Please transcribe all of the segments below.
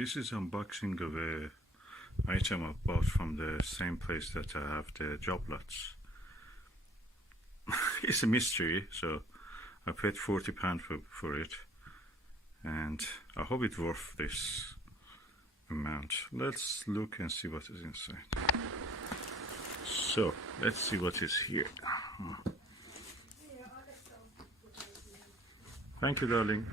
this is unboxing of a item I bought from the same place that I have the job lots. It's a mystery, so I paid £40 for it, and I hope it's worth this amount. Let's look and see what is inside. So let's see what is here. Thank you, darling.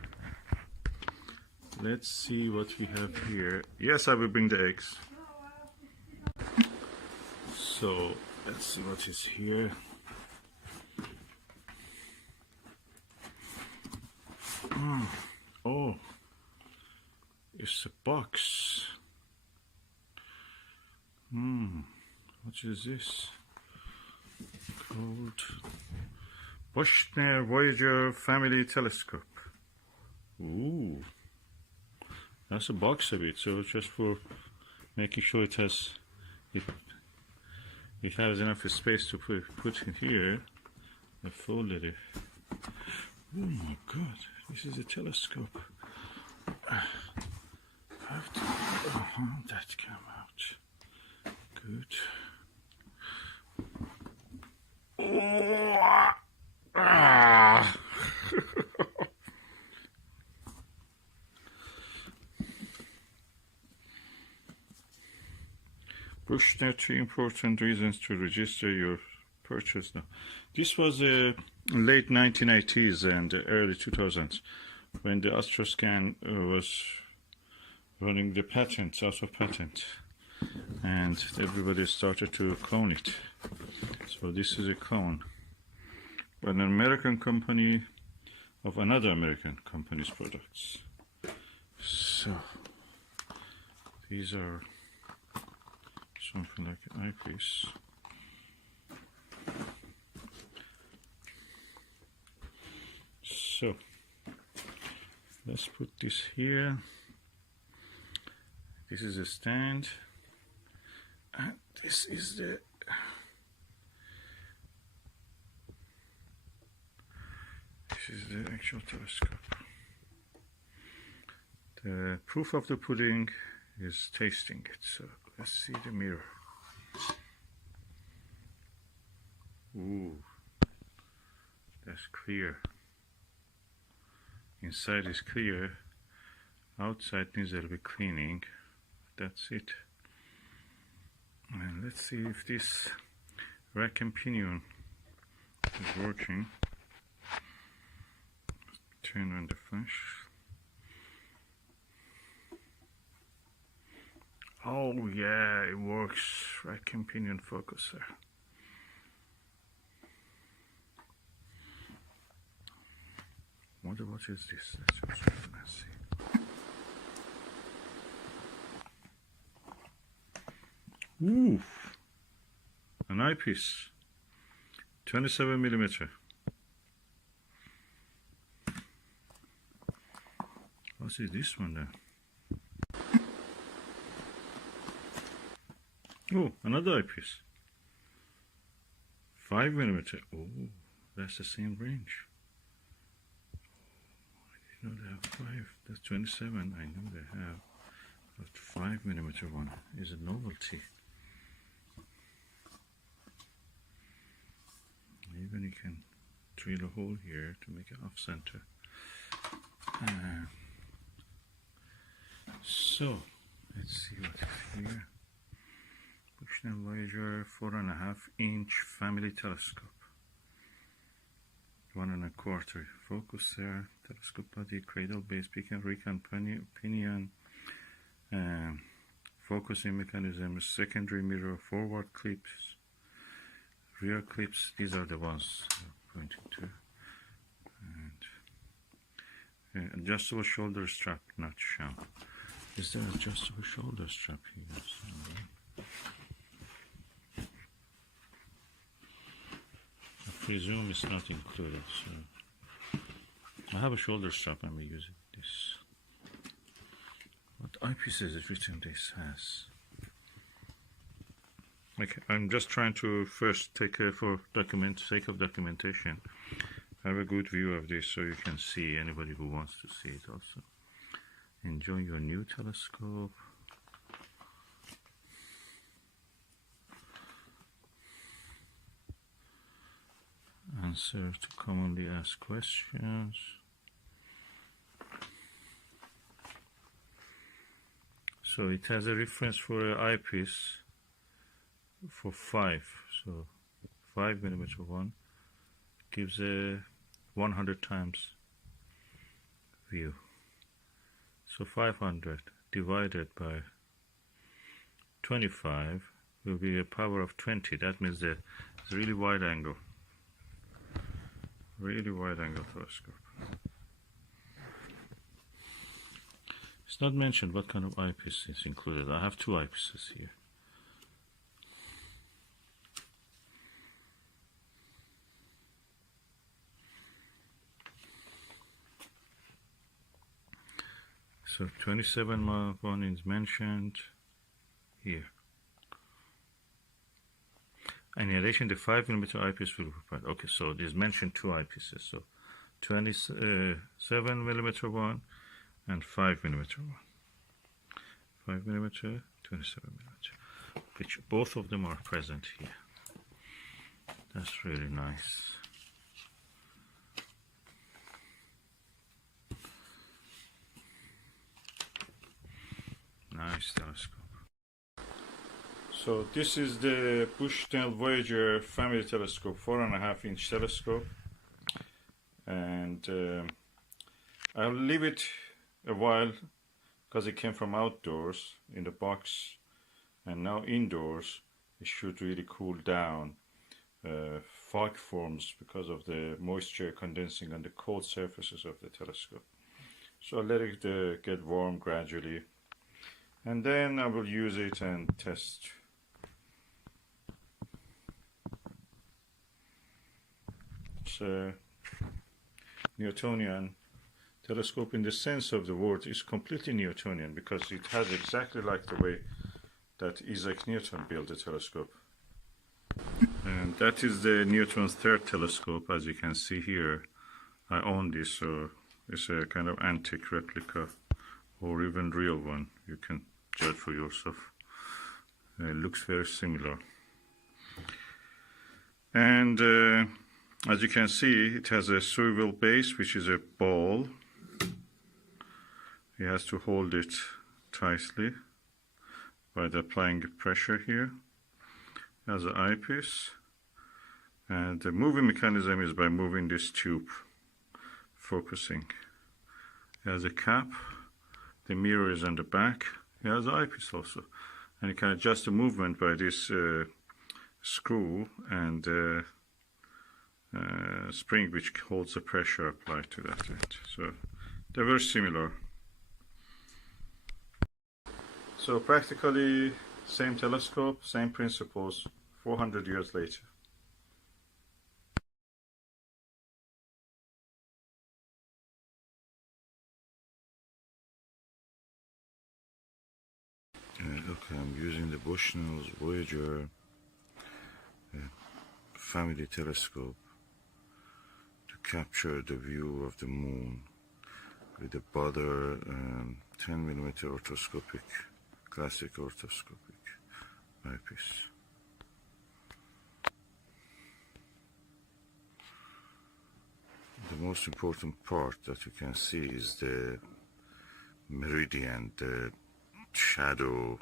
Let's see what we have here. Yes, I will bring the eggs. So let's see what is here. Oh, it's a box. What is this? Called Bushnell Voyager Family Telescope. Ooh, that's a box of it. So just for making sure it has enough space to put in here, I folded it. Oh my God, this is a telescope. That came out. Good. Oh, Bushnell, 3 important reasons to register your purchase now. This was late 1980s and early 2000s when the Astroscan was running the patent, out of patent, and everybody started to clone it. So this is a clone, but an American company of another American company's products. So these are something like an eyepiece. So let's put this here. This is a stand, and this is the actual telescope. The proof of the pudding is tasting it. So let's see the mirror. Ooh, that's clear. Inside is clear. Outside needs a little bit cleaning. That's it. And let's see if this rack and pinion is working. Turn on the flash. Oh yeah, it works. Rack and pinion focuser. What is this? Let's see. Ooh, an eyepiece, 27mm. What is this one then? Oh, another eyepiece, 5mm. Oh, that's the same range. I didn't know they have 5. That's 27. I know they have, but 5mm one is a novelty. Even you can drill a hole here to make it off center. So let's see what is here. Bushnell Voyager 4.5-inch family telescope. 1.25 focuser, telescope body, cradle base, beacon, recon, pinion, focusing mechanism, secondary mirror, forward clips, rear clips. These are the ones I'm pointing to. And adjustable shoulder strap not shown. Is there adjustable shoulder strap here? I presume it's not included. So I have a shoulder strap. I'm using this. What eyepiece is it written this has? Okay, I'm just trying to first take for sake of Enjoy your new telescope. Answer to commonly asked questions. So it has a reference for an eyepiece for 5. So 5mm one gives a 100 times view. So 500 divided by 25 will be a power of 20. That means that it's really wide angle. Really wide angle telescope. It's not mentioned what kind of eyepiece is included. I have 2 eyepieces here. So 27 one is mentioned here. And in addition, the 5mm eyepiece will be provided. Okay, so there's mentioned 2 eyepieces. So 27mm one and 5mm one. 5mm, 27mm, which both of them are present here. That's really nice. Nice telescope. So this is the Bushnell Voyager family telescope, 4.5-inch telescope, and I'll leave it a while because it came from outdoors in the box, and now indoors it should really cool down. Fog forms because of the moisture condensing on the cold surfaces of the telescope. So I'll let it get warm gradually, and then I will use it and test. It's a Newtonian telescope in the sense of the word. Is completely Newtonian because it has exactly like the way that Isaac Newton built the telescope. And that is the Newton's third telescope. As you can see here, I own this, so it's a kind of antique replica or even real one. You can judge for yourself. It looks very similar. And as you can see, it has a swivel base, which is a ball. He has to hold it tightly by applying pressure here. It has an eyepiece, and the moving mechanism is by moving this tube, focusing. It has a cap, the mirror is on the back. It has an eyepiece also, and you can adjust the movement by this screw and spring which holds the pressure applied to that end. So they're very similar. So practically same telescope, same principles, 400 years later. Okay, I'm using the Bushnell's Voyager family telescope to capture the view of the moon with a Butter 10mm orthoscopic, classic orthoscopic eyepiece. The most important part that you can see is the meridian, the shadow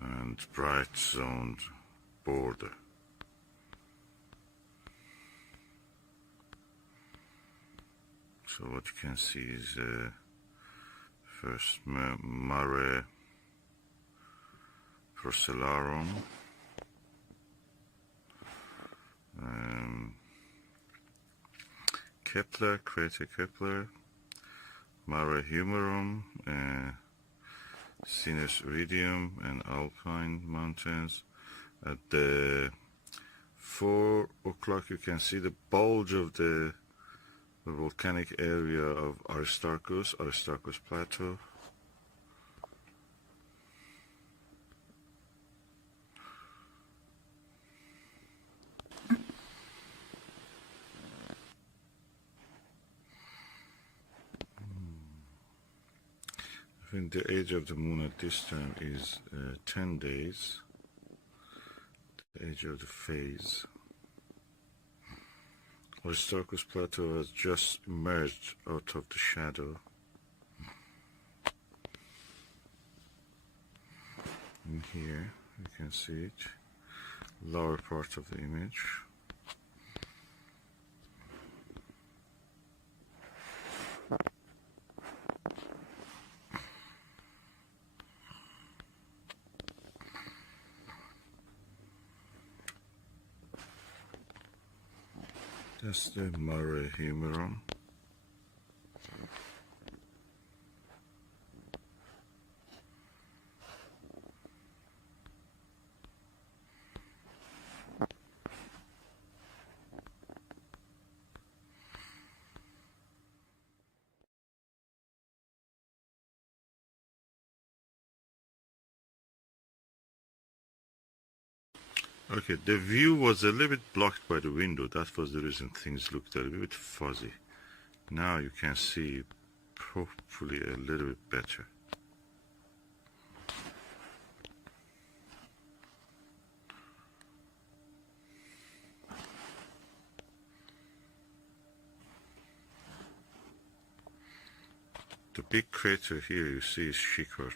and bright zoned border. So what you can see is first Mare Procellarum, Kepler, crater Kepler, Mare Humorum, Sinus Iridium, and Alpine Mountains. At the 4 o'clock you can see the bulge of the volcanic area of Aristarchus Plateau. When the age of the moon at this time is 10 days, the age of the phase. Aristarchus Plateau has just emerged out of the shadow. In here, you can see it, lower part of the image. That's the Mare Humeron. Okay, the view was a little bit blocked by the window. That was the reason things looked a little bit fuzzy. Now you can see hopefully a little bit better. The big crater here you see is Schickard.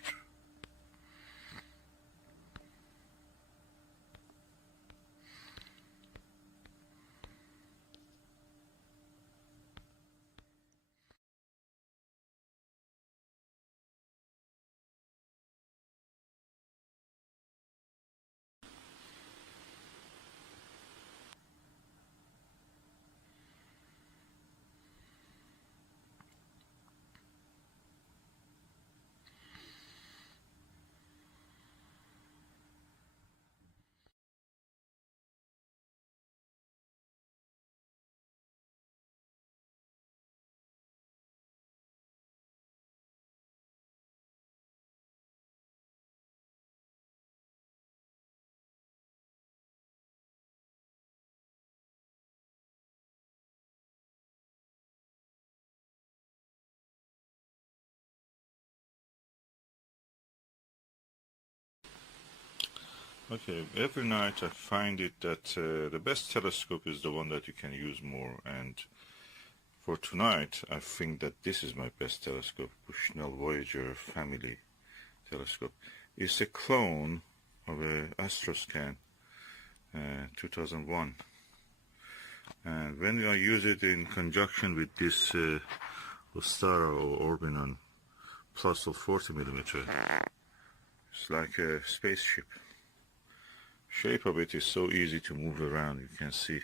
Okay, every night I find it that the best telescope is the one that you can use more, and for tonight I think that this is my best telescope, Bushnell Voyager family telescope. It's a clone of a Astroscan 2001, and when I use it in conjunction with this Ostara or Orbinon plus of 40mm, it's like a spaceship. Shape of it is so easy to move around. You can see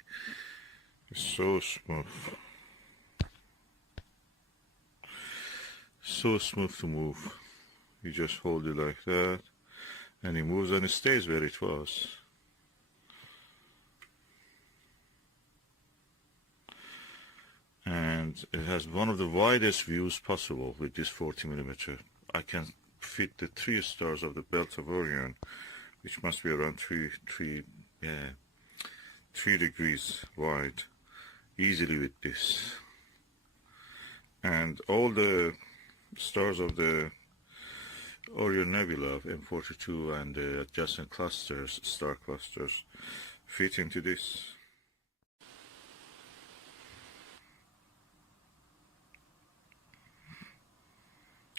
it's so smooth, so smooth to move. You just hold it like that and it moves and it stays where it was. And it has one of the widest views possible with this 40mm. I can fit the 3 stars of the belt of Orion, which must be around 3 degrees wide, easily with this. And all the stars of the Orion Nebula of M42 and the adjacent clusters, star clusters, fit into this.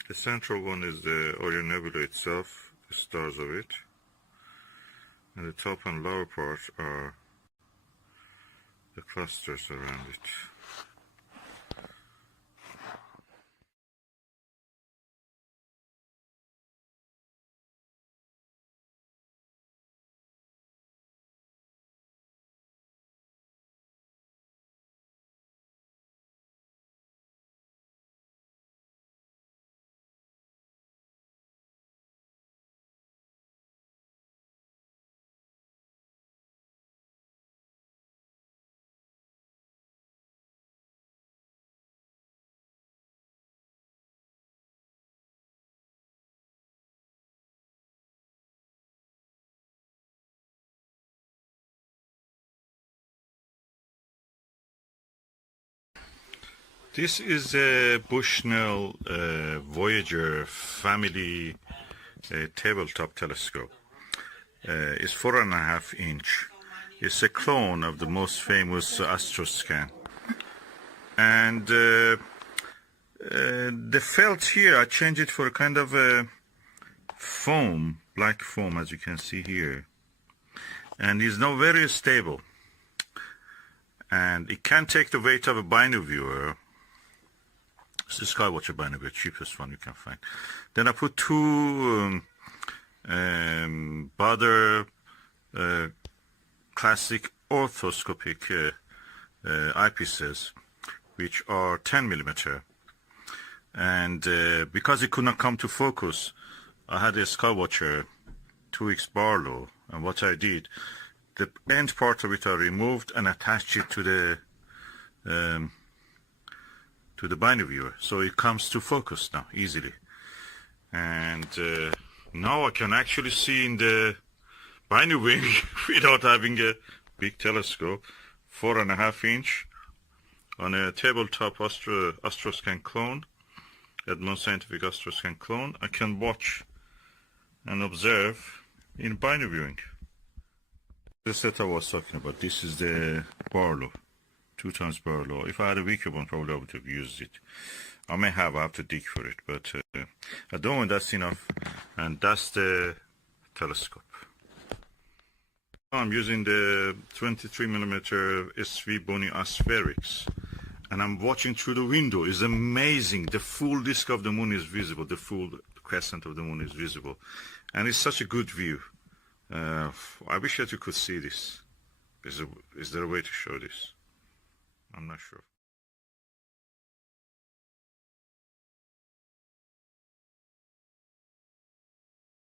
The central one is the Orion Nebula itself, the stars of it. And the top and lower part are the clusters around it. This is a Bushnell Voyager family tabletop telescope. It's 4.5 inch. It's a clone of the most famous Astroscan. And the felt here, I changed it for a kind of a foam, black foam, as you can see here. And it's now very stable. And it can take the weight of a binocular. It's the Skywatcher binocular, cheapest one you can find. Then I put two Butter classic orthoscopic eyepieces, which are 10 millimeter. And because it could not come to focus, I had a Skywatcher 2X Barlow, and what I did, the end part of it I removed and attached it to the binocular, so it comes to focus now easily. And now I can actually see in the binocular without having a big telescope. 4.5 inch on a tabletop Astroscan clone, Edmund scientific Astroscan clone. I can watch and observe in binocular. The set I was talking about, this is the Barlow, 2 times Barlow. If I had a weaker one, probably I would have used it. I have to dig for it, but at the moment that's enough. And that's the telescope. I'm using the 23 millimeter SV Bony Aspherics, and I'm watching through the window. It's amazing. The full disk of the moon is visible. The full crescent of the moon is visible, and it's such a good view. I wish that you could see this. Is there a way to show this? I'm not sure.